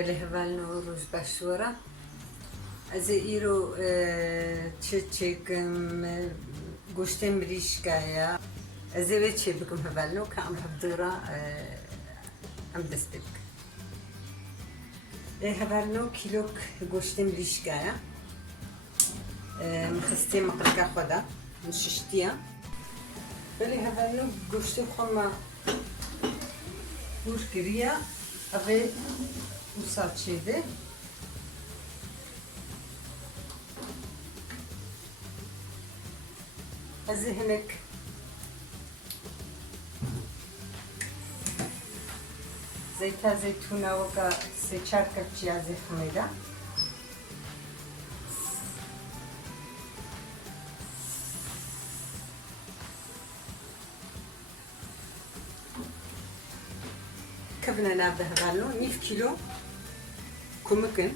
بالهوالنو روز بشورة از ایرو چکم گوشتم بریشکایا از اوه چه بکم هوالنو که ام هفدورا ام دست بک هوالنو کیلوک گوشتم بریشکایا مخستی مقرقه خودا مششتیا ولی هوالنو گوشتم خما بور گریا اوه وسط شده از هناك زيتا زيتونة وكا سيشار كبتشي عزي خميدة كبنا نابه غالو 9 كيلو كمكن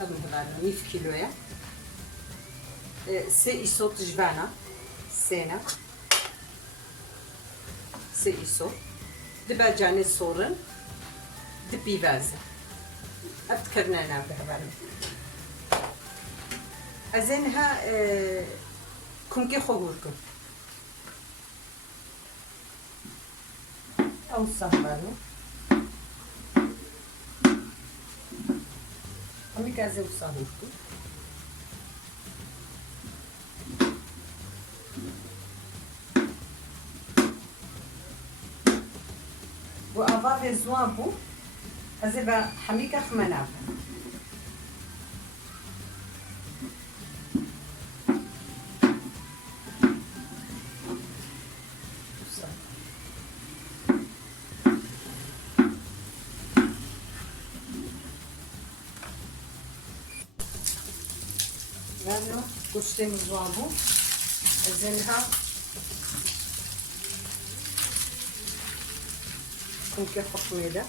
كبنا غالو 9 كيلو يا سي إيصوت جبانة سينا سي إيصوت دبا جاني صورن دبي بازة أفتكرنا نام بهبالي أزينها كم كي خوركم أو صهبانو أمي كازي وصهوركم وأضاف زوابو أزيبا حميكة خمناب لأنه قشتين زوابو أزينها كم كي خميدة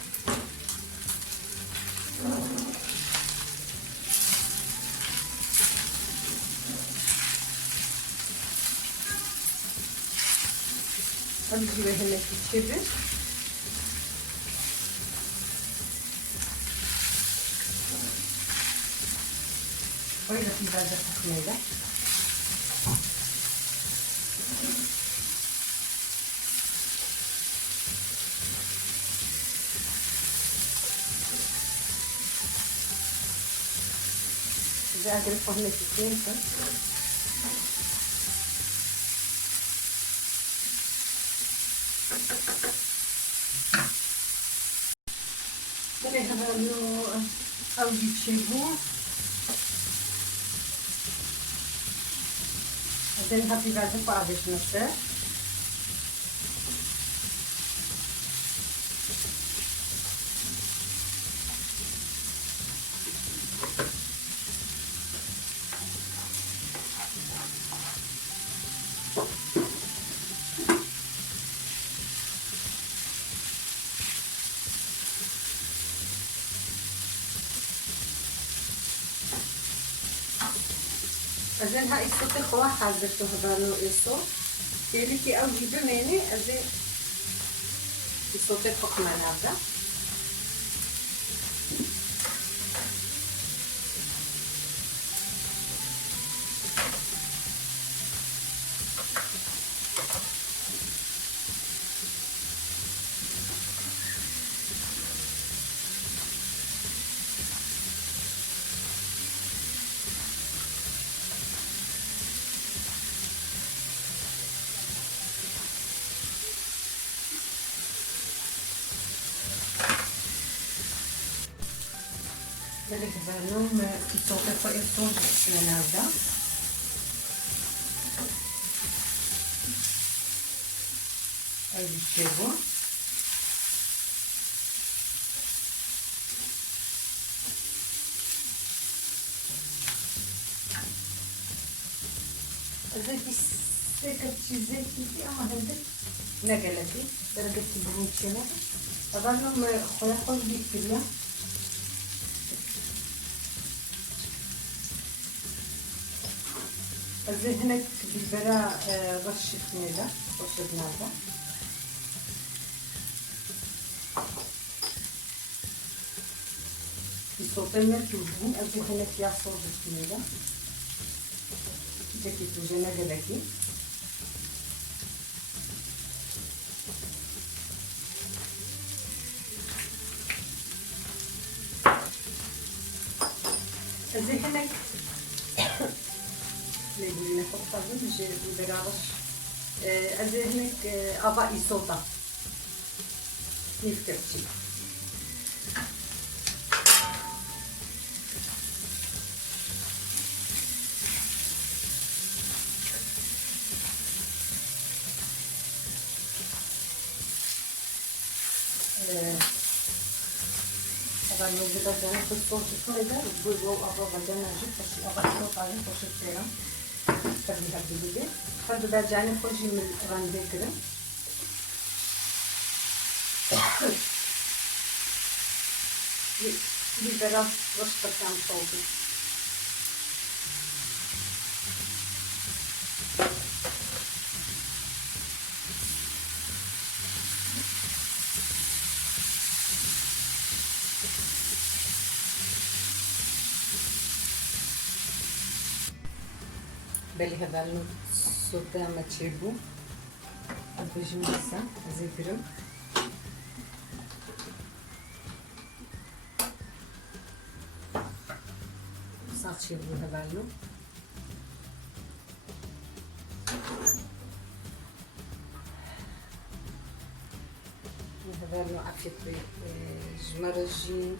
أبدي هنا كتير وإذا في بعض خميدة زي أقرب فهمة الزين بلي هذا لو أوجي تشيبو زين هاتي بعد بعدش نصر أزين هاي الصوت خوا حضرته هذانو الصوت يلي كي أو جيبه مني أزين الصوت فوق ما نبدأ اللي كبرناهم الصوت فوق الصوت نبدأ أجي تشيبو زيتي سكت زيتي أما هندك نقلتي درجة البروتين أظنهم خويا خوش بيكتبنا ذهنك بالبراء رشة ميلة رشة نافع يصوتنا توبون أزي هنا كيا صوت بسميرة تكي توجنا جدكي أزي هنا ليبولي نحط طاجن بجي بدرارش أزي هنا أبا إيصوتا نفكرتي طبعا لو بدأت في الصوت كده بقول أبغى بدنا نجيب بس أبغى صوت عليه خوش الفيران تبي هدي بدي خد بقى جاني خوشي من راندي كده بيبرا وش كان صوتي بلي هذا الصوت ما تشربو بجي مسا زيترو صار تشربو هذا هذا عفيت جمرجي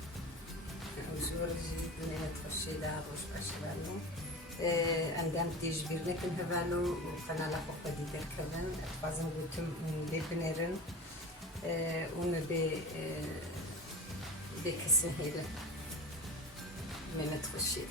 زورجي بنينا تخشي دا روش أشبالو عندهم تيج بيرنا كن هبالو وقنا لخو قدي كركبن أتفازم قلتم دي بنيرن ون بكسن هيدا من تخشي